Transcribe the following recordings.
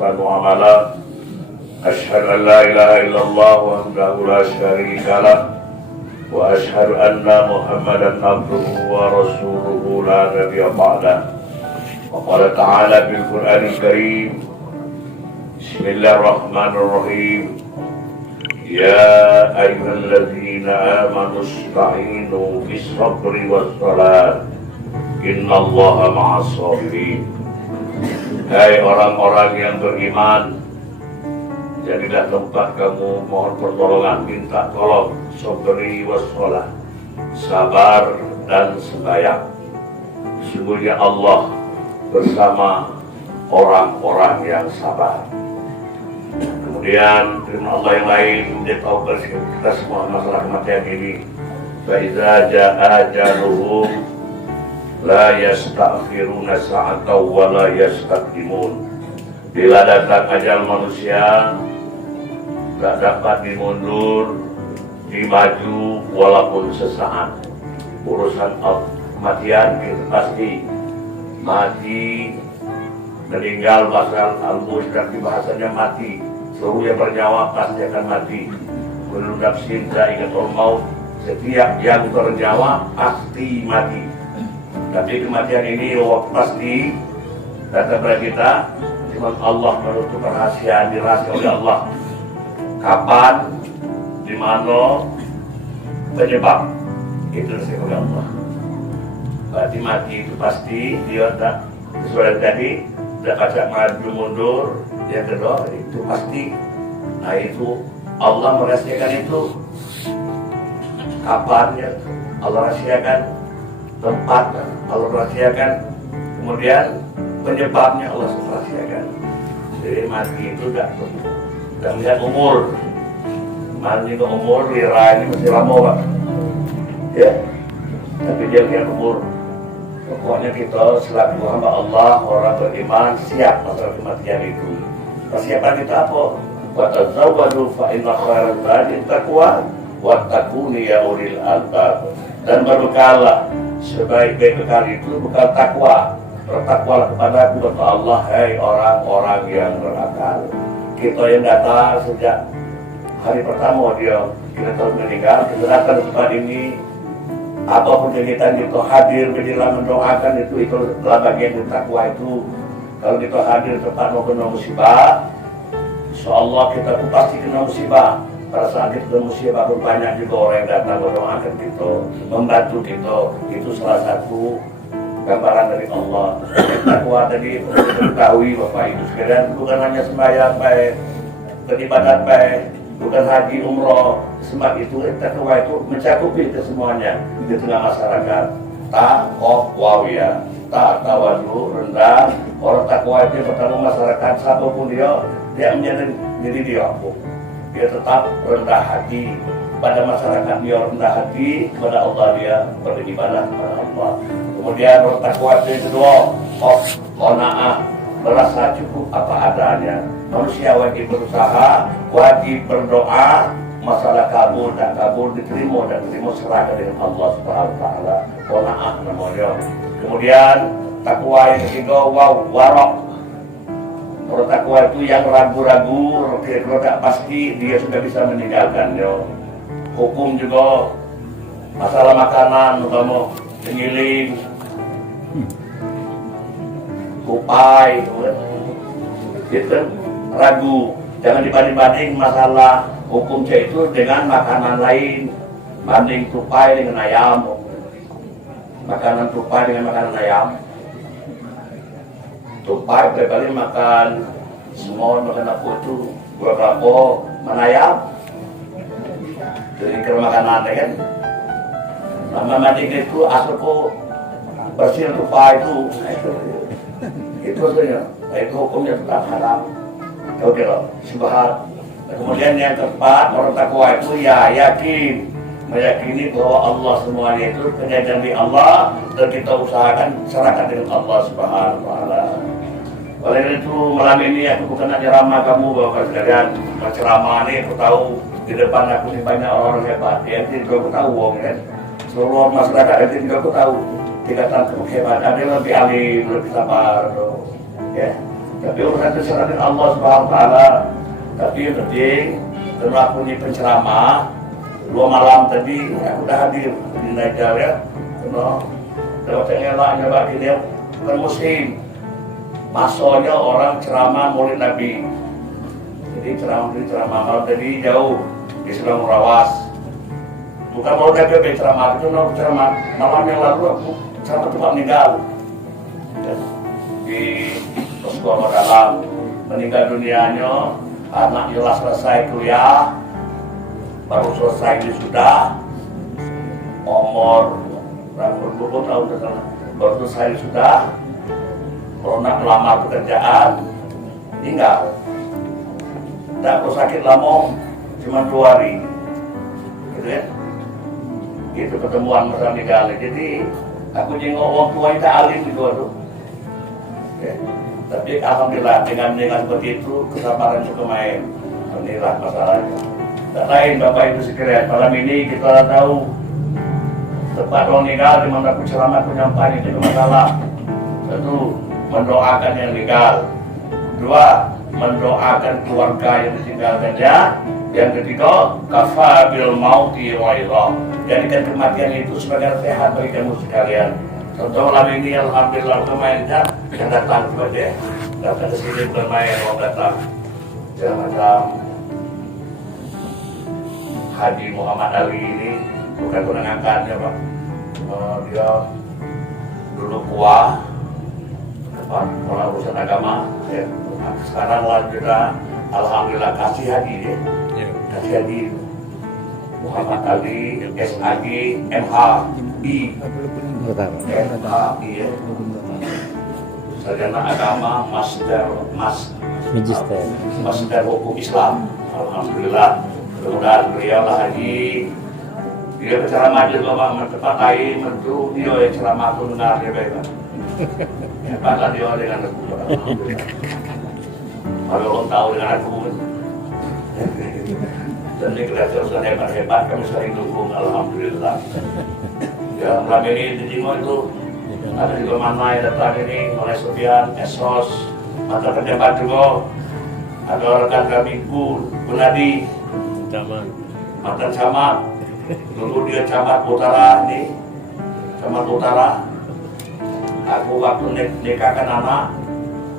وعملا أشهد أن لا إله إلا الله وحده لا شريك له وأشهد أن محمدا عبده ورسوله لا نبي بعده وقال تعالى في القرآن الكريم بسم الله الرحمن الرحيم يا أيها الذين آمنوا استعينوا بالصبر والصلاة إن الله مع الصابرين. Hai orang-orang yang beriman, jadilah tempat kamu mohon pertolongan, minta tolong, sabri wassalah, sabar dan sembahyang. Sungguhnya Allah bersama orang-orang yang sabar. Kemudian firman Allah yang lain, dia tahu kita semua masalah kematian ini. Faiza jaa ajaluhum la yastakhiruna sa'atan wa la yastaqdimun. Bila datang ajal manusia, tak dapat dimundur, dimaju walaupun sesaat. Urusan kematian itu pasti mati, meninggal, bahasa al-musyraq di bahasanya mati. Seluruh yang bernyawa pasti akan mati. Kullu nafsin dha'iqatul maut. Setiap yang bernyawa pasti mati. Tapi kematian ini pasti datang kepada kita. Cuma Allah menutup rahasia, dirahasiakan oleh Allah. Kapan, di mana, penyebab, itu dirahasiakan oleh Allah. Berarti mati itu pasti, dia tak sesuai tadi, tidak kacak maju mundur. Yang kedua itu pasti. Nah itu Allah merahasiakan itu. Kapannya Allah rahasiakan, tempatnya Allah rahasiakan, kemudian penyebabnya Allah rahasiakan. Jadi mati itu tidak melihat umur. Mati ke umur, lira ini masih lama Pak. Ya, tapi dia lihat umur. Pokoknya kita selaku hamba Allah, orang beriman, siap masalah kematian itu. Persiapan kita apa? Wa tazawwadu fa inna khairal zadi taqwa wattaquni ya ulil albab. Dan berbekallah, sebaik-baik bekal itu bekal takwa. Bertakwalah kepada Allah, hai orang-orang yang berakal. Kita yang datang sejak hari pertama kita tahu meninggal, kita datang ke tempat ini. Apapun kegiatan kita hadir, berdilah mendoakan itu adalah bagian dari takwa itu. Kalau kita hadir tempat mau kena musibah, insyaallah kita pasti kena musibah. Pada saat kita musibah banyak juga orang yang datang mendoakan kita, membantu kita. Itu salah satu gambaran dari Allah. Takwa tadi perlu diketahui Bapak Ibu sekalian, bukan hanya sembahyang baik, beribadat baik, bukan haji umroh. Sebab itu takwa itu mencakupi kesemuanya di tengah masyarakat. Taqwawiyah, tak tawadu, rendah. Orang takwa itu pertama masyarakat, siapapun dia menjadi diri dia. Dia tetap rendah hati pada masyarakat, dia rendah hati kepada Allah, dia beribadah kepada Allah. Kemudian orang takwa yang kedua, qanaah, merasa cukup apa adanya. Manusia wajib berusaha, wajib berdoa, masalah kabul dan kabul, diterima dan terima, serahkan dengan Allah Subhanahu wa taala. Qanaah namanya. Kemudian takwa yang ketiga, waraq. Orang takwa itu yang ragu-ragu, kalau tak pasti dia sudah bisa meninggalkannya. Hukum juga, masalah makanan, umpama pengiling, kupai, itu ragu. Jangan dibanding-banding masalah hukum itu dengan makanan lain. Banding tupai dengan ayam, makanan tupai dengan makanan ayam. Tupai kali makan semua, makan apa itu, gula kelapa, manayam. Jadi kalau makanan kan, nama banding itu asalku bersih tupai itu sebenarnya, itu hukumnya tetap haram. Oke loh, subhan. Kemudian yang keempat, orang takwa itu ya yakin, meyakini bahwa Allah semuanya itu kejadian di Allah, dan kita usahakan serahkan dengan Allah Subhanahu wa taala. Oleh itu malam ini aku bukan ceramah kamu Bapak sekalian, ceramah ini aku tahu di depan aku ini banyak orang hebat. Ya itu juga aku tahu wong kan. Seluruh masyarakat itu juga aku tahu tingkatan hebat. Ada yang lebih alim, lebih sabar, ya. Tapi urusan terserah dengan Allah Subhanahu Wa Taala. Tapi yang penting setelah aku ini penceramah 2 malam tadi aku udah hadir di Naijal ya. Karena dapat yang elaknya bagi dia bukan musim. Masanya orang ceramah Maulid Nabi. Jadi ceramah malam tadi jauh di Sedang Rawas. Bukan Maulid Nabi ceramah itu, ceramah malam yang lalu aku ceramah tempat meninggal di Posko Dalam. Meninggal dunianya anaknya lah selesai kuliah, baru selesai sudah umur berapa tahun baru selesai sudah. Kalau nak melamar pekerjaan, tinggal. Tak perlu sakit lama, cuma 2 hari. Gitu ya. Gitu pertemuan masa meninggal. Jadi, aku jenguk orang tua itu alim gitu tuh. Ya. Tapi alhamdulillah dengan seperti itu, kesabaran cukup main. Inilah masalahnya. Tak lain Bapak Ibu sekalian, malam ini kita tahu tempat orang meninggal di mana aku ceramah penyampaian itu masalah. Satu, mendoakan yang meninggal. 2, mendoakan keluarga yang ditinggalkannya. Yang ketiga, kafabil mauti wa'idha. Jadikan kematian itu sebagai nasihat bagi kamu sekalian. Contoh malam ini alhamdulillah kemainnya yang datang kepada datang ke sini bermain orang datang. Jangan macam Haji Muhammad Ali ini bukan penanggakannya Pak. Dia dulu kuah orang urusan agama ya. Sekarang kita alhamdulillah kasih haji dia. Kasih haji Muhammad Ali SAG MHI MHI ya. Sarjana agama Master Hukum Islam. Alhamdulillah mudah-mudahan beliau lah haji. Dia berceramah juga Pak, tempat lain tentu dia yang ceramah aku dengar dia baik. Hebatlah dia dengan aku. Kalau orang tahu dengan aku, dan ini kelihatan hebat-hebat kami sering dukung, alhamdulillah. Ya, malam ini di Timur itu ada juga mana yang datang ini oleh Sofian, Esos, mantan pejabat juga. Ada rekan kami Gunadi, mantan camat. Dulu dia camat utara ini, camat utara. Aku waktu nikahkan anak,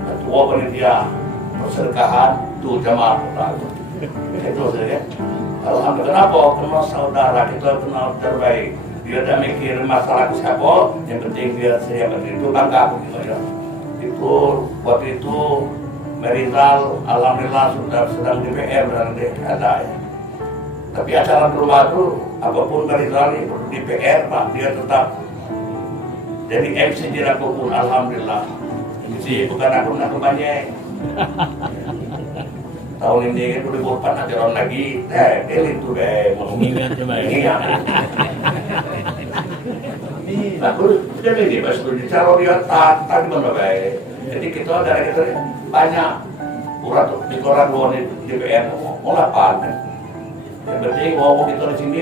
ketua panitia perserikahan tuh jamaah utara. Itu saja. Alhamdulillah, kenapa? Karena saudara kita kenal terbaik. Dia tidak mikir masalah siapa, yang penting dia siap itu bangga aku gitu ya. Itu waktu itu Merizal, alhamdulillah sudah sedang di PR berarti ada ya. Tapi acara rumah itu apapun Merizal ini di PR Pak, dia tetap jadi MC di pun alhamdulillah. MC bukan aku banyak. Tahun ini 2004 ada orang lagi, itu deh mau mengingat. Aku sudah ini pas di calon dia tadi mana baik. Jadi kita dari kita banyak urat di koran luar di DPR mau lapan. Yang penting ngomong kita di sini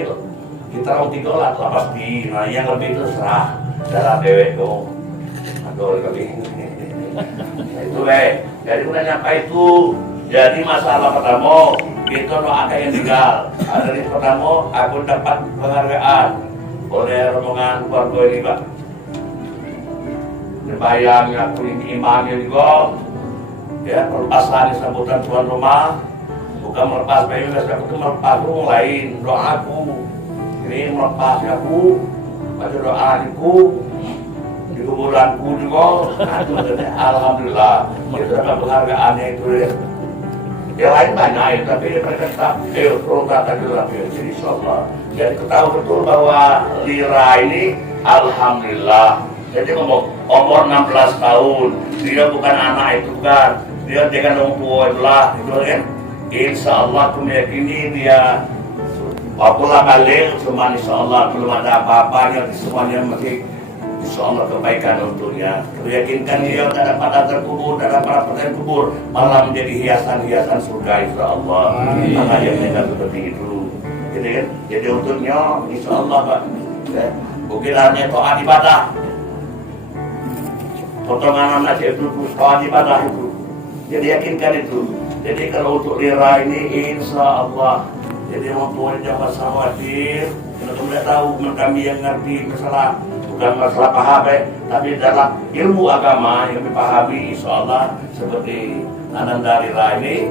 kita orang 3 lah pasti. Nah yang lebih itu serah dalam dewek kok. Aduh lebih. Itu jadi udah nyampe itu. Jadi masalah pertama kita doakan yang tinggal. Ada di pertama aku dapat penghargaan oleh rombongan keluarga ini Pak. Dibayang aku ini imannya juga. Ya perlepasan sambutan tuan rumah. Bukan melepas bayi aku itu melepas orang lain doaku. Ini melepas aku baca doaku di kuburanku juga. Alhamdulillah kita dapat penghargaannya itu ya. Yang lain banyak ya, tapi mereka tetap tolong kata dulu ya. Jadi insyaallah. Jadi kita tahu betul bahwa Lira ini alhamdulillah. Jadi umur 16 tahun, dia bukan anak itu kan, dia dengan orang tua itulah, itu kan. Insyaallah aku meyakini dia apabila balik, cuma insyaallah belum ada apa-apanya, semuanya masih insyaallah kebaikan untuknya. Yakinkan dia tak dapat terkubur, tak dapat pertanyaan kubur, malah menjadi hiasan-hiasan surga insyaallah. Makanya mereka seperti itu. Jadi kan, jadi untuknya insyaallah Pak. Mungkin hanya to'at ibadah. Potongan anak itu to'at ibadah itu. Jadi yakinkan itu. Jadi kalau untuk lira ini insya Allah. Jadi orang tua jangan khawatir. Kalau kamu tidak tahu, kami yang ngerti masalah, bukan masalah paham, tapi dalam ilmu agama yang dipahami insya Allah seperti Ananda Lira ini,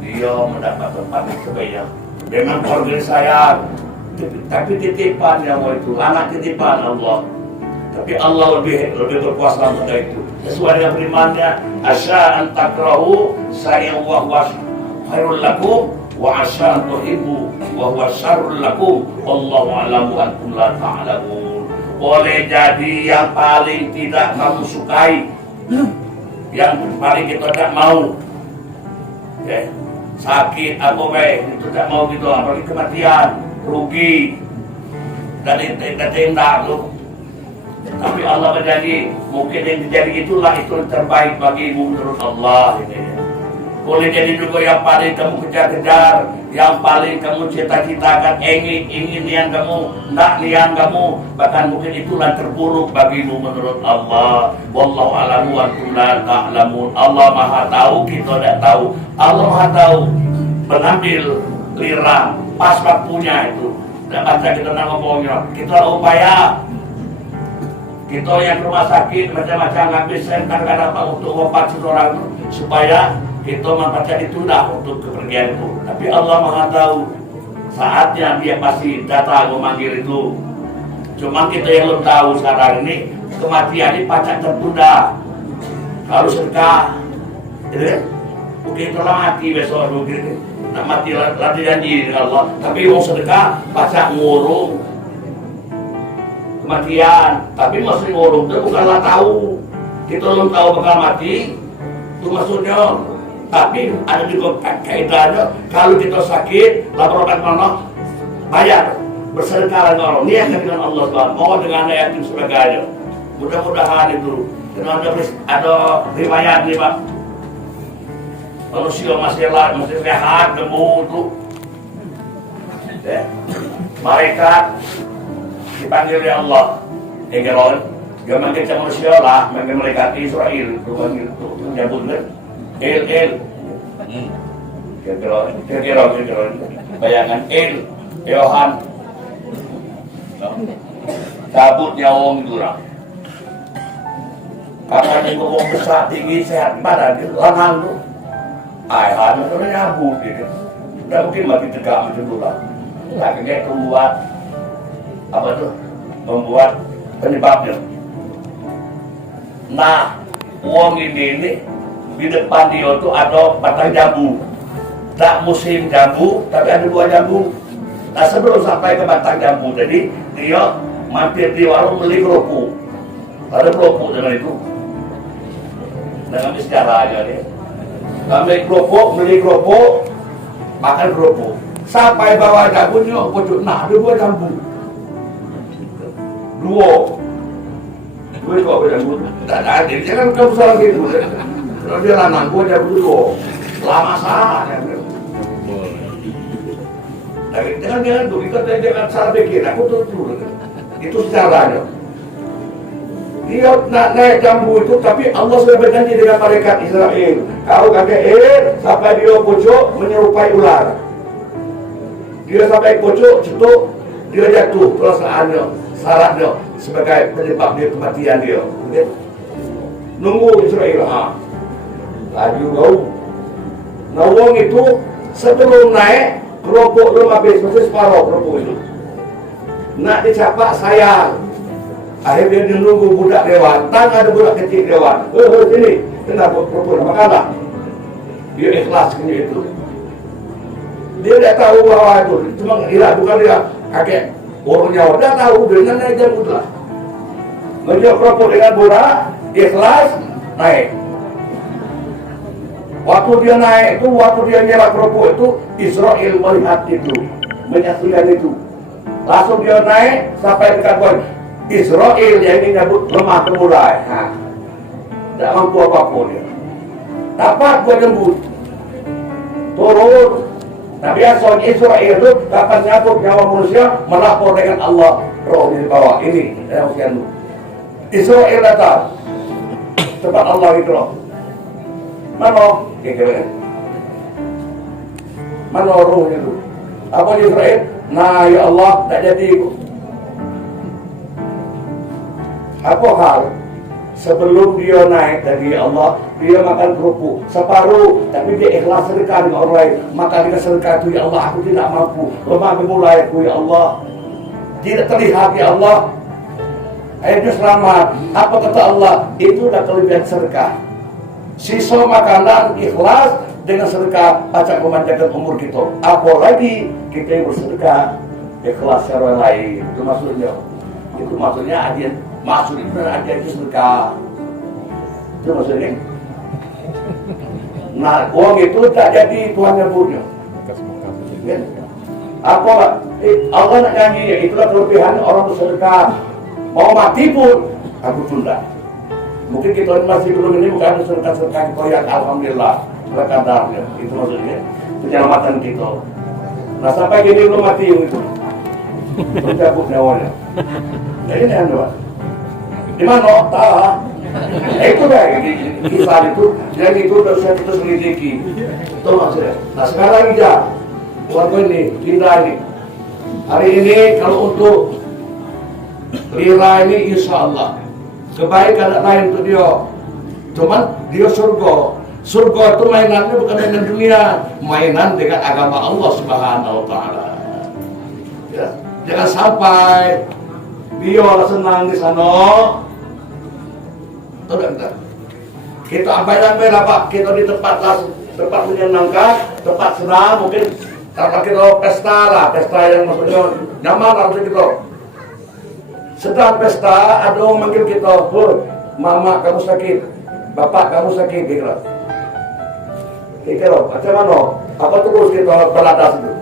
dia mendapat tempat yang sebaiknya. Memang keluarga saya, tapi titipan yang itu, anak titipan Allah. Tapi Allah lebih berkuasa untuk itu. Sesuai dengan firman-Nya, "Asya an takrahu sayyan wa huwa khairul lakum wa asya an tuhibbu wa huwa syarrul lakum wallahu a'lamu antum la ta'lamun." Boleh jadi yang paling tidak kamu sukai, yang paling kita tidak mau, ya, sakit atau baik itu tidak mau gitu, apalagi kematian, rugi dan tindak lu. Tapi Allah berjanji, mungkin yang terjadi itulah itu yang terbaik bagimu menurut Allah ini. Boleh jadi juga yang paling kamu kejar-kejar, yang paling kamu cita-citakan, ingin yang kamu, nak nian kamu, bahkan mungkin itulah terburuk bagimu menurut Allah. Wallahu a'lamu wa antum la ta'lamun. Allah Maha tahu, kita tidak tahu. Allah Maha tahu. Mengambil lira pas waktunya itu. Tidak baca kita nama bohongnya. Kita upaya. Kita yang rumah sakit macam-macam habis senter karena apa untuk obat seseorang supaya kita membaca ditunda untuk kepergian itu. Tapi Allah Maha tahu saatnya dia pasti datang memanggil itu. Cuma kita yang belum tahu sekarang ini kematian ini pacak tertunda. Harus sedekah, gitu kan? Mungkin telah mati besok mungkin nak mati lagi janji dengan Allah. Tapi mau sedekah pacak ngurung kematian, tapi maksudnya ngurung itu bukanlah tahu. Kita belum tahu bakal mati, itu maksudnya. Tapi ada juga kaidahnya, kalau kita sakit, laporkan mana, bayar, bersedekah dengan Allah, niatkan dengan Allah SWT, mau dengan yatim sebagainya. Mudah-mudahan itu, karena ada riwayat nih Pak, manusia masih sehat, gemuk itu, ya. Malaikat dipanggil oleh Allah, Egeron, dia manggil manusia lah, manggil malaikat Israel, itu manggil itu, menyambutkan, kira-kira, bayangan Yohan, cabut nyawang itu lah. Karena dia ngomong besar, tinggi, sehat, badan, dia lanang tuh, ayahan itu nyabut gitu, udah mungkin mati tegak macam itu lah, nggak kayak membuat apa tuh, membuat penyebabnya. Nah, uang ini di depan dia tuh ada batang jambu. Tak musim jambu, tapi ada buah jambu. Nah, sebelum sampai ke batang jambu, jadi dia mampir di warung beli kerupuk. Ada kerupuk dengan itu. Dengan sejarah aja dia. Ambil kerupuk, beli kerupuk, makan kerupuk. Sampai bawah jambunya, pucuk. Nah, ada buah jambu. Dua kok jambu. Tak ada, jangan kamu salah gitu. Kalau dia lanang, gua jambu dua. Lama salah. Jangan tuh, jangan salah pikir. Aku tuh itu sejarahnya. Dia nak naik jambu itu, tapi Allah sudah berjanji dengan malaikat Israel. Kalau kakek sampai dia pucuk menyerupai ular. Dia sampai pucuk, cetuk, dia jatuh perasaannya, syaratnya sebagai penyebab dia kematian dia. Nunggu Israel, lagi bau. Nah, wong itu sebelum naik keropok belum habis, masih separuh keropok itu. Nak dicapak sayang. Akhirnya dia nunggu budak lewat, ada budak kecil lewat. Sini, kenapa keropok makanlah. Dia ikhlas itu. Dia tidak tahu bahwa itu, cuma bukan dia kakek orang nyawa, dia tahu dengan naik jambu lah. Menjual keropok dengan budak, ikhlas, naik. Waktu dia naik itu, waktu dia nyerah keropok itu, Israel melihat itu, menyaksikan itu. Langsung dia naik sampai dekat pohon. Israel yang ini nyebut lemah temulai. Tidak mampu apa-apa dia. Dapat gua jemput. Turun. Nah biasanya Israel itu dapat nyabut nyawa manusia, melapor dengan Allah. Roh di bawah ini, yang usian. Israel datang. Cepat Allah itu roh. Mana? Kira-kira. Mana rohnya itu? Apa Israel? Nah ya Allah tak jadi. Apa hal? Sebelum dia naik dari Allah, dia makan kerupuk separuh, tapi dia ikhlas sedekah dengan orang lain. Maka dia sedekah itu, ya Allah, aku tidak mampu. Lemah memulai aku, ya Allah. Tidak terlihat, ya Allah. Akhirnya selamat. Apa kata Allah? Itu dah kelebihan sedekah. Sisa makanan ikhlas dengan sedekah pacak memanjangkan umur kita. Apalagi kita yang bersedekah ikhlas secara lain. Itu maksudnya. Itu maksudnya adian. Maksud itu ada itu sedekah. Itu maksudnya. Nah, uang itu tak jadi Tuhan yang punya. Ya. Apa? Allah nak nyanyi ya, itulah kelebihan orang bersedekah. Mau mati pun aku tunda. Mungkin kita masih belum ini bukan sedekah-sedekah kita yang alhamdulillah kadarnya. Itu maksudnya penyelamatan kita. Nah sampai gini belum mati yang itu. Tercabut nyawanya. Jadi ini anda. Di mana? Tak. Itu dah kisah itu. Yang itu sudah saya kita selidiki. Itu maksudnya. Nah sekarang aja warga ini, Linda ini. Hari ini kalau untuk Lira ini insya Allah kebaikan lain untuk dia. Cuman dia surga. Surga itu mainannya bukan mainan dunia, mainan dengan agama Allah Subhanahu Wa Taala. Ya. Jangan sampai dia senang di sana. Tidak. Kita ambil apa? Kita di tempat menyenangkan, tempat senang, mungkin kalau kita pesta lah, pesta yang maksudnya nyaman harus kita. Sedang pesta, ada orang manggil kita, mama kamu sakit, bapak kamu sakit, kira macam mana? Apa terus kita beradas itu?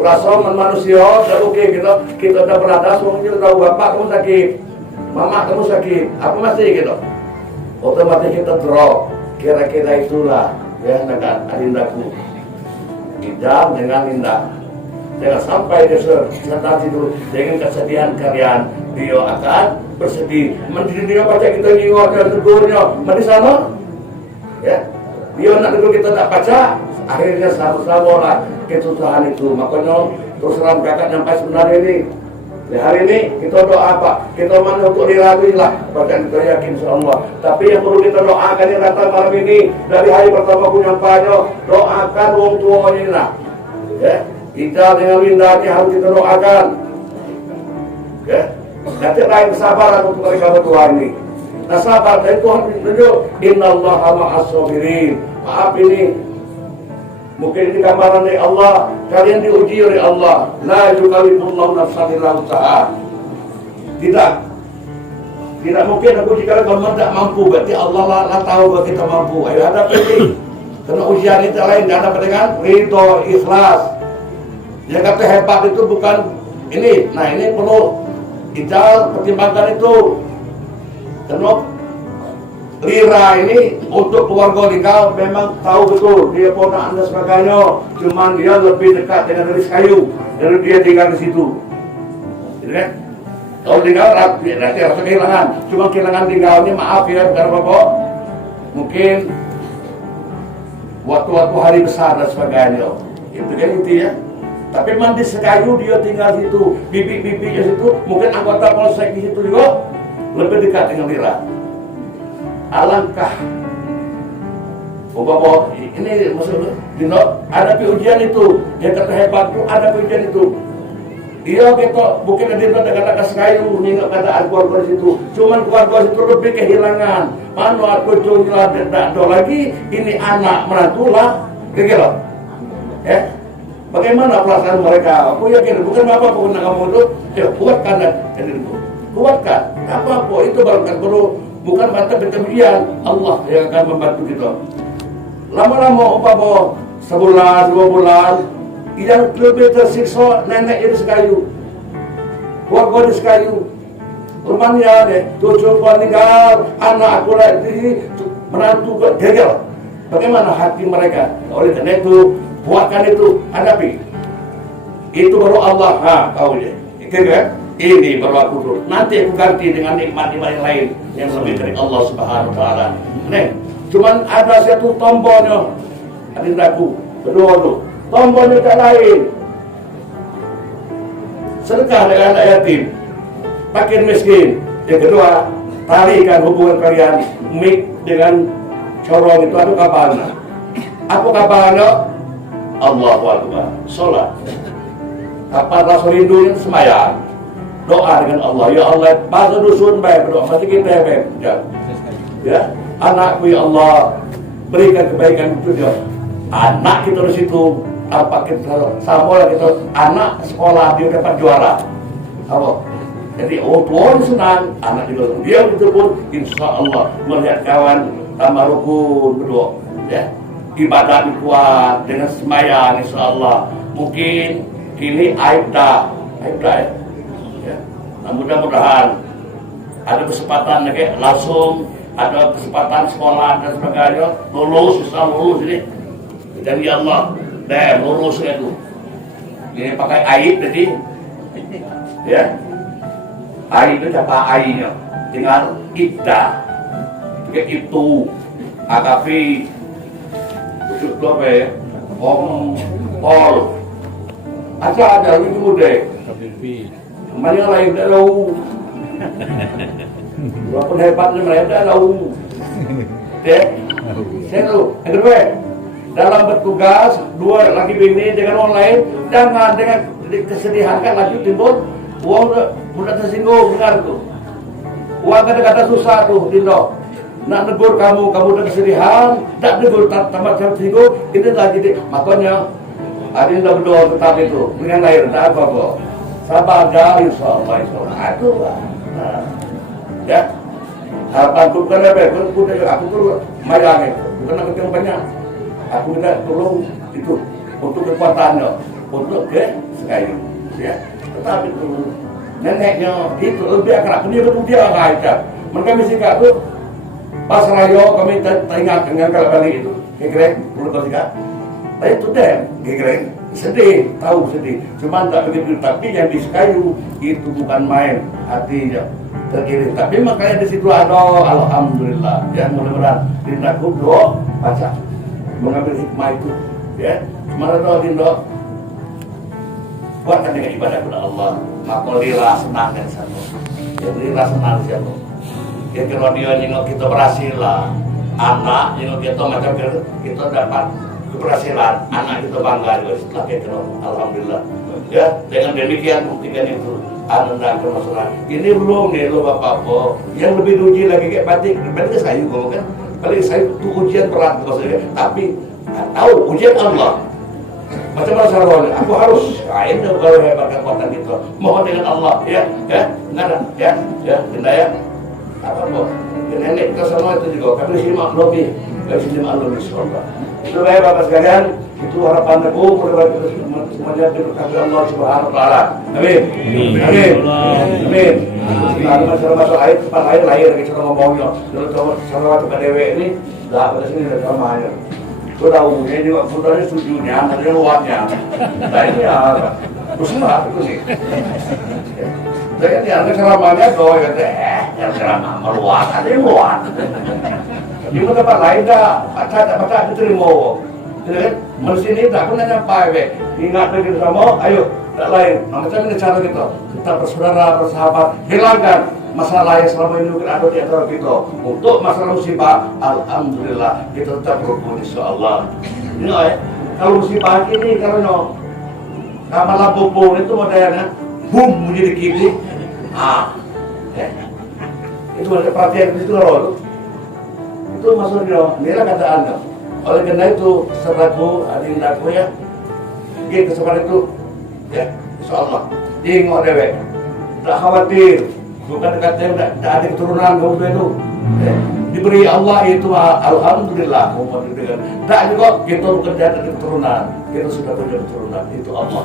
Rasa manusia, dah okey kita dah beradas, orang kita tahu bapak kamu sakit. Mama kamu sakit, apa masih gitu? Otomatis kita drop. Kira-kira itulah ya dengan adindaku. Idam dengan indah. Jangan sampai dia serta itu dengan kesedihan kalian, dia akan bersedih. Menteri dia baca kita nyingok dan tegurnya, di sana, ya. Dia nak tegur kita tak baca, akhirnya sama-sama lah kesusahan itu. Makanya terus terang kakak sampai sebenarnya ini. Di hari ini kita doa apa? Kita mana untuk dilalui lah, bahkan kita yakin insyaallah. Tapi yang perlu kita doakan yang datang malam ini dari hari pertama penyampaiannya, doakan wong tuanya ini lah. Ya, kita dengan lindahnya harus kita doakan. Ya, nanti lain sabar untuk mereka berdua ini. Nah sabar dari Tuhan tunjuk, Innallaha ma'as-sabirin. Maaf ini. Mungkin ini gambaran dari Allah, kalian diuji oleh Allah. La yukallifullahu nafsan illa wus'aha. Tidak mungkin aku jika kamu tak mampu, berarti Allah lah tahu bahwa kita mampu. Ayo hadapi ini. Karena ujian itu lain, hadapi dengan ridho, ikhlas. Yang kata hebat itu bukan ini. Nah ini perlu kita pertimbangkan itu. Karena Lira ini untuk keluarga Lingkau memang tahu betul dia ponak dan sebagainya, cuman dia lebih dekat dengan Garis Kayu dan dia tinggal di situ. Gitu kan? Kalau Lingkau nanti rasa kehilangan, cuma kehilangan Lingkau ini maaf ya bukan apa-apa. Mungkin waktu-waktu hari besar dan sebagainya. Itu kan intinya. Tapi memang di Sekayu dia tinggal di situ, bibi-bibinya situ, mungkin anggota polsek di situ juga lebih dekat dengan Lira. Alangkah ini maksudnya ada ujian itu yang terhebat itu ada ujian itu. Iya kita bukan ada kata-kata Sekayu ninggal kata keluarga di situ, cuman keluarga situ lebih kehilangan. Manu aku jual tidak lagi ini anak menantu lah, kira-kira. Ya, bagaimana perasaan mereka? Aku yakin bukan apa pun kamu itu, ya kuatkan dan kuatkan. Apa itu barangkali perlu. Bukan bantu kemudian Allah yang akan membantu kita. Lama-lama umpama sebulan, 2 bulan, yang lebih tersiksa nenek di Sekayu, keluarga di Sekayu, rumahnya deh, cucu meninggal, anak aku lagi menantu gagal. Bagaimana hati mereka? Oleh karena itu, kuatkan itu, hadapi. Itu baru Allah, tahu deh, kan? Ini baru aku dulu. Nanti aku ganti dengan nikmat yang lain yang lebih dari Allah Subhanahu Wa Taala. Nih, Cuman ada satu tombolnya, adindaku, berdua tuh, tombolnya tak lain. Sedekah dengan anak yatim, fakir miskin. Yang kedua, talikan hubungan kalian mik dengan corong itu ada kabarnya. Apa kabarnya? Allahu Akbar, sholat. Kapan rasa rindunya semayang, doa dengan Allah. Ya Allah, bahasa dusun baik berdoa, mati kita baik. Ya, anakku ya Allah, berikan kebaikan untuk dia. Anak kita di situ, apa kita sama kita anak sekolah dia dapat juara. Apa? Jadi orang tua senang, anak juga dia betul pun insya Allah melihat kawan tambah rukun berdoa. Ya, ibadah kuat dengan semayang insya Allah. Mungkin kini aibda ya. Nah, mudah-mudahan ada kesempatan lagi langsung ada kesempatan sekolah dan sebagainya lulus bisa lulus ini dan ya Allah lulus itu ini pakai aib jadi ya aib itu apa aibnya tinggal iddah itu akafi itu apa ya all ada lebih muda kembali lain tak tahu walaupun hebatnya mereka tak tahu saya tahu yang kedua dalam bertugas dua laki bini dengan orang lain jangan dengan kesedihan kan lagi timbul uang mudah tersinggung dengar tuh uang kata-kata susah tuh Dindo nak negur kamu udah kesedihan tak negur tambah tersinggung itu lagi makanya Adin dah berdoa tetap itu dengan lahir tak apa-apa sabar dah insyaAllah itu lah ya harapanku bukan apa aku tuh mayang bukan aku yang banyak aku minta tolong itu untuk kekuatannya untuk sekali ya tetapi itu neneknya itu lebih akrab dia betul dia ngajak mereka mesti aku pas rayo kami teringat dengan kalau balik itu kira-kira perlu kau sikat. Tapi itu deh, kira-kira sedih, tahu sedih. Cuma tak begitu, tapi yang disukayu itu bukan main hatinya terkiri. Tapi makanya di situ ada, alhamdulillah, ya mudah-mudahan Dindaku doa baca, mengambil hikmah itu, ya. Cuma doa Dindo, buatkan dengan ibadah kepada Allah, maka lila senang dan satu, ya lila senang siapa. Ya kalau dia nyengok kita berhasil lah, anak nyengok kita macam kita dapat keberhasilan, anak itu bangga juga setelah kita alhamdulillah ya dengan demikian buktikan itu anda permasalahan ini belum nih lo bapak-bapak yang lebih diuji lagi kayak batik saya juga kan kalau saya itu ujian berat maksudnya tapi tahu ujian Allah macam mana caranya aku harus kain kalau hebat kekuatan itu mohon dengan Allah ya nggak ada ya apa nenek kita semua itu juga kami simak lebih insyaallah. Itu baik Bapak sekalian, itu harapan aku kepada semuanya diberkati Allah Subhanahu wa taala. Amin. Amin. Amin. Kalau masuk air tempat air lahir kita ngomongnya. Kalau salawat kepada dewe ini enggak pada sini ada namanya. Sudah umumnya juga sudah setujunya, ada luarnya. Nah ini apa? Usah itu sih. Saya dianggap selamanya doa yang ceramah meluas, ada yang luar. Di tempat lain dah, baca diterima. Jadi manusia ini tak pernah nyampai. Ingat lagi sama, ayo tak lain. Macam ini cara kita. Kita bersaudara, bersahabat, hilangkan masalah yang selama ini ada di antara kita. Untuk masalah musibah, alhamdulillah kita tetap berhubung insyaallah. Ini kalau musibah ini kalau kamar lampu itu modelnya, boom menjadi kiri. Itu ada perhatian di situ loh. Itu masuk dia, inilah kata anda. Oleh karena itu, sertaku, adindaku ya, gitu seperti itu, ya, insyaallah. Ingat dewe, tak khawatir, bukan katanya tak ada keturunan kamu itu, ya. Diberi Allah itu alhamdulillah, tak juga kita bukan ada keturunan, kita sudah punya keturunan, itu Allah,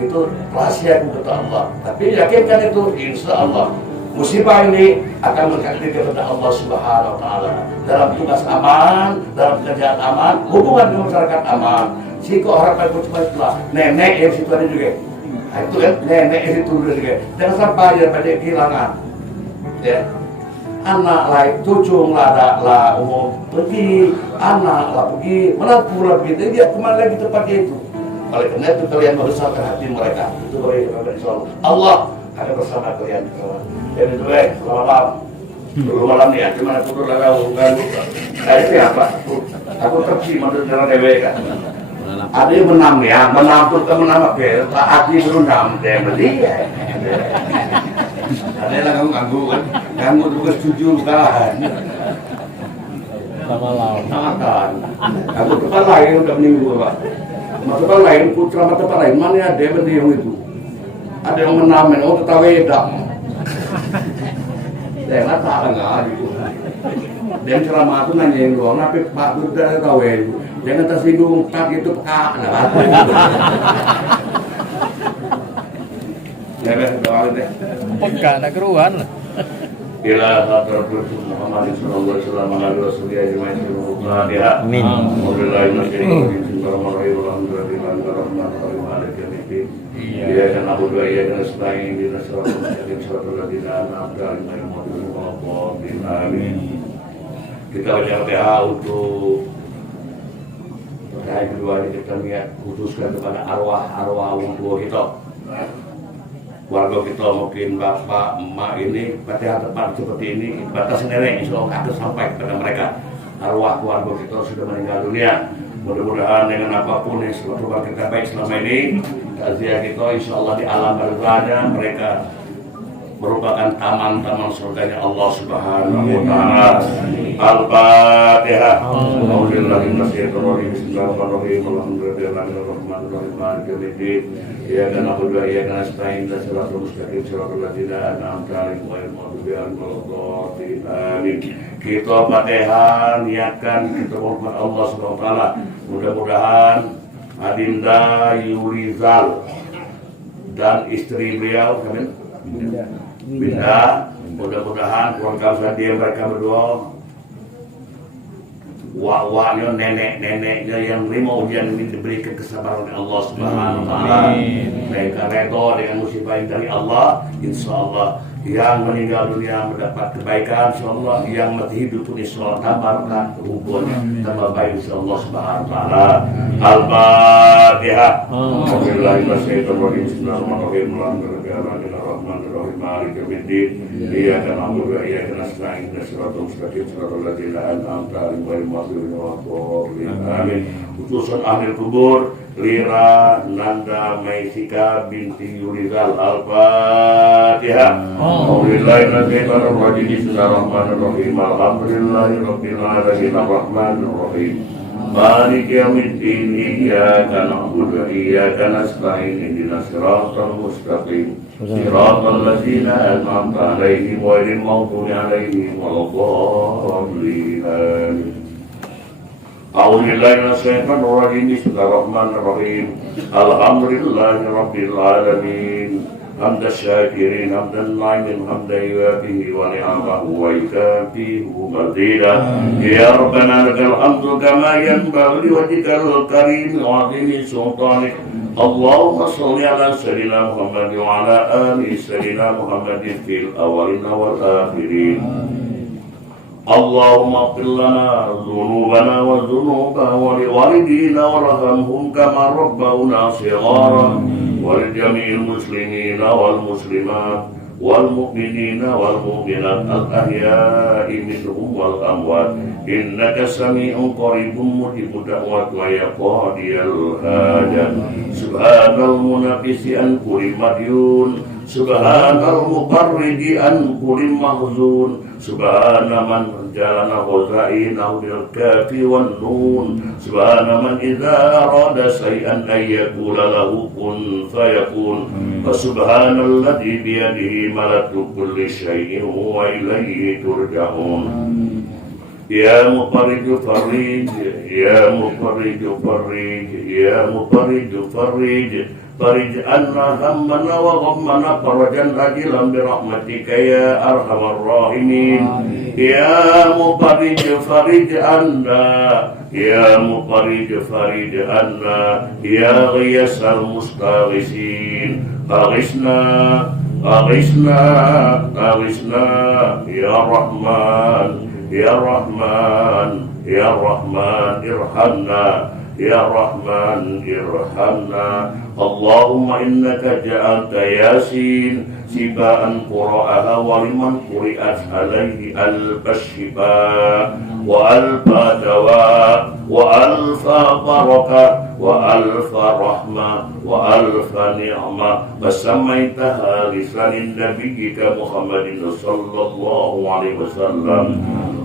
itu rahasia kata Allah. Tapi yakinkan itu, insyaallah. Musibah ini akan berkati kepada Allah Subhanahu wa taala. Dalam tugas aman, dalam pekerjaan aman, hubungan dengan masyarakat aman. Siko harapan cuma itulah. Nenek yang situ ada juga. Nah, itu kan nenek yang situ juga. Jangan sampai ada pada kehilangan. Ya. anak lah cucu lah umur pergi, anak lah pergi, menantu lah begitu, dia kembali lagi tempatnya itu. Oleh karena itu kalian membesarkan hati mereka. Itu boleh Allah akan bersama kalian. Jadi itu selamat malam. Dulu malam nih ya, cuma aku tuh lalu kan. Itu apa? Aku tersi menurut jalan dewe kan. Ada yang menang ya, menang tuh menang apa? Hati berundang dia beli. Ada yang ganggu kan, ganggu tugas tujuh kan. Sama lawan. Kan. Aku tempat lain udah minggu pak. Tempat lain putra tempat lain mana ada yang itu. Ada yang menamen, oh ketawa edak. Dia nggak tahu nggak gitu. Dia ceramah tuh nanya yang doang, tapi Pak udah tahu itu. Jangan tersinggung, tak itu peka, nggak. Ya doain deh. Peka, nak keruan lah. Bila hadratul Muhammad sallallahu alaihi wasallam ala rasulillah ajmain Al-Fatihah. Amin. Wabillahi minasyaitonir rajim. Bismillahirrahmanirrahim. Maliki yaumiddin. Iyyaka na'budu wa iyyaka nasta'in. Ihdinas siratal mustaqim. Siratal ladzina an'amta 'alaihim ghairil maghdubi 'alaihim. Amin. Kita baca Al-Fatihah untuk pertanyaan kedua ini kita niat khususkan kepada arwah-arwah wong kita. Warga kita mungkin bapak, emak ini Fatihah tepat seperti ini batas nenek insya Allah akan sampai kepada mereka. Arwah keluarga kita sudah meninggal dunia. Mudah-mudahan dengan apapun yang selalu kita baik selama ini, takziah kita insya Allah di alam barzahnya mereka merupakan taman-taman surganya Allah Subhanahu wa taala. Al-Fatihah. Alhamdulillahi minasyaitonir rajim. Bismillahirrahmanirrahim. Alhamdulillahirrahmanirrahim. Maliki yaumiddin. Iyyaka na'budu wa iyyaka nasta'in. Shiratal mustaqim. Shiratal ladzina an'amta 'alaihim ghairil maghdubi 'alaihim waladdallin. Amin. Kita Fatihah niatkan kita mohon Allah Subhanahu wa taala. Mudah-mudahan Adinda Yurizal dan istri beliau Binda, mudah-mudahan keluarga saya mereka berdua wak-waknya, nenek-neneknya yang lima ujian ini diberikan kesabaran oleh Allah Subhanahu wa taala. Mereka redha dengan musibah dari Allah, insya Allah. Yang meninggal dunia mendapat kebaikan, insya Allah. Yang mati hidup pun insya Allah tambahkan hubungannya tambah baik insya Allah Subhanahu wa taala. Al-Fatihah. Bismillahirrahmanirrahim. Bismillahirrahmanirrahim. Maliki yaumiddin. Iyyaka na'budu wa iyyaka nasta'in. Shiratal mustaqim. Shiratal ladzina an'amta 'alaihim ghairil maghdubi 'alaihim. Amin. Utusan ahli kubur Lira Nanda Maisika binti Yurizal. Al-Fatihah. Bismillahirrahmanirrahim. Bismillahirrahmanirrahim. Alhamdulillahirabbil alamin arrahmanirrahim. Maliki yaumiddin. Iyyaka na'budu wa iyyaka nasta'in. Ihdinas siratal mustaqim. Siratal ladzina an'amta 'alaihim ghairil maghdubi 'alaihim waladdallin. A'udzubillahi minasyaitonir rajim. Bismillahirrahmanirrahim. Alhamdulillahirabbil alamin. Hamdan syakirin, hamdan na'imin, hamdan yuwafihi wa ni'amahu wa yukafihu mazida. Ya Rabbana lakal hamdu kama yanbaghi li wajhikal karim wa 'azimi sultanik. Allahumma shalli ala sayyidina Muhammad wa ala ali sayyidina Muhammadin fil awwalin wal akhirin. Allahumma ighfir lana dhunubana wa dhunuba wa liwalidina warhamhum kama rabbawna shighara wa lijami'il muslimina wal muslimat wal mu'minina wal mu'minat al ahya'i minhum wal amwat innaka sami'un qaribun mujibud da'wat wa ya qadiyal hajat. Subhanal munafisi an kulli madyun, subhanal muqarridi an kulli mahzun, subhana man jalana khazainahu bil kafi wan nun, subhana man idza arada shay'an ay yaqula lahu kun fayakun, wa subhanalladzi bi yadihi malaku kulli shay'in wa ilayhi turja'un. Ya mufarrij farrij, ya mufarrij farrij, ya mufarrij farrij, farij anna hammana wa ghammana farajan ajilan bi rahmatika ya arhamar rahimin. Ya mufarrij farij anna, ya mufarrij farij anna, ya ghiyasal mustaghisin. Aghisna أغثنا أغثنا يا رحمن يا رحمن يا رحمن ارحمنا يا رحمن ارحمنا اللهم إنك جعلت ياسين شفاء قرأها ولمن قرئت عليه ألف الشفاء وألف دواء وألف بركة وألف رحمة وألف نعمة فسميتها لسان نبيك محمد صلى الله عليه وسلم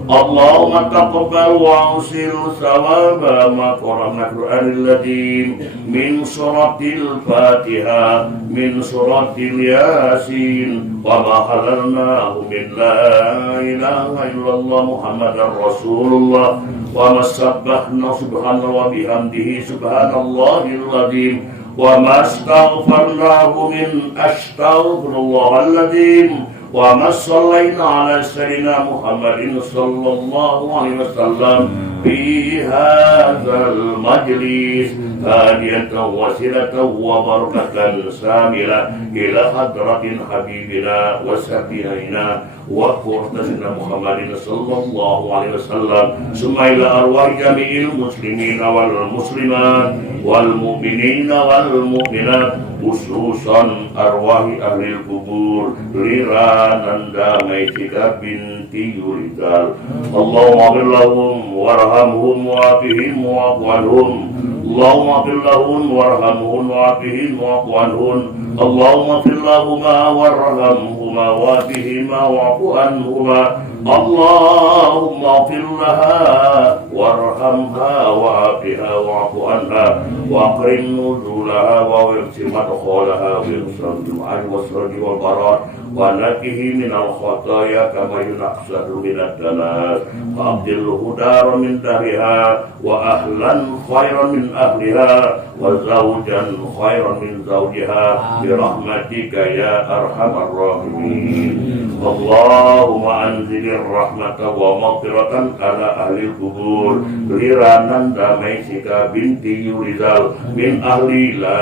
اللهم تقبل وأوصل ثواب ما قرأنا القرآن الذي من سورة الفاتحة من سورة الياسين وما حللناه من لا إله إلا الله محمد رسول الله وما سبحنا سبحانه وبحمده سبحان الله العظيم وما استغفرناه من أستغفر الله العظيم وما صلينا على سيدنا محمد صلى الله عليه وسلم في هذا المجلس هادية وسيلة وبركة شاملة إلى حضرة حبيبنا وسفيهنا وقرتنا محمد صلى الله عليه وسلم ثم إلى أرواح جميع المسلمين والمسلمات والمؤمنين والمؤمنات خصوصا أرواح أهل القبور لرانا ميتك بنت يولدال اللهم اغفر لهم وارحمهم وعافهم واعف عنهم اللهم اغفر لهم وارحمهم وعافهم واعف عنهم اللهم اغفر لهما وارحمهما وعافهما واعف عنهما اللهم اغفر لها وارحمها وعافها واعف عنها واكرم نزولها واوسع مدخلها بالصبر والسرج والبراء ونقه من الخطايا كما ينقى من الدنس وابدله دارا من دارها واهلا خيرا من اهلها وزوجا خيرا من زوجها برحمتك يا ارحم الراحمين اللهم انزل الرحمة ومغفرة على أهل القبور لرانا دميسك بنت يولدال من أهل لا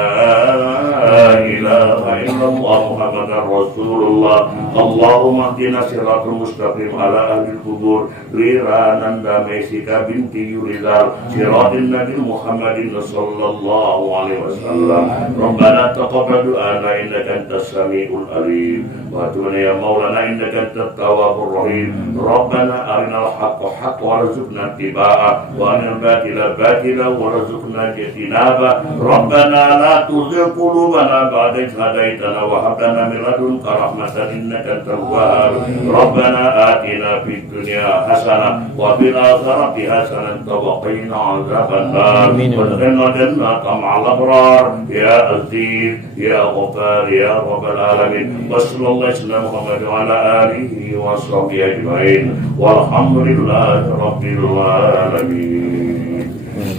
إله إلا الله محمد رسول الله اللهم اهدنا صراط المستقيم على أهل القبور لرانا دميسك بنت يولدال صراط النبي محمد صلى الله عليه وسلم ربنا تقبل دعانا إنك أنت السميع العليم واتونا يا مولانا إنك أنت التواب الرحيم ربنا أرنا الحق حقا وارزقنا اتباعه وأرنا الباطل باطلا وارزقنا اجتنابه ربنا لا تزغ قلوبنا بعد إذ هديتنا وهب لنا من لدنك رحمة إنك أنت الوهاب ربنا آتنا في الدنيا حسنة وفي الآخرة حسنة وقنا عذاب النار وادخلنا جنة مع الأبرار يا عزيز يا غفار يا رب العالمين وصلى الله على محمد وعلى آله وصحبه أجمعين والحمد لله رب العالمين.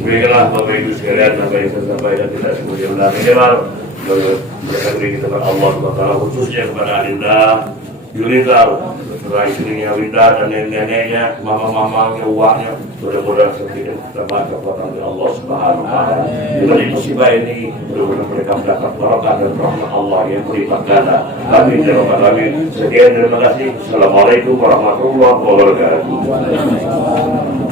Baiklah Bapak Ibu sekalian, sampai saya sampaikan tidak semuanya benar minimal mereka beri kita kepada Allah SWT khususnya kepada Adinda Yulidal setelah istrinya Winda dan nenek-neneknya, mama-mamanya, uangnya mudah-mudahan sedikit terbaik kekuatan dari Allah Subhanahu wa Ta'ala. Dengan musibah ini mudah-mudahan mereka mendapat berkah dan rahmat Allah yang berlipat ganda. Amin ya rabbal alamin. Sekian, terima kasih. Assalamualaikum warahmatullahi wabarakatuh.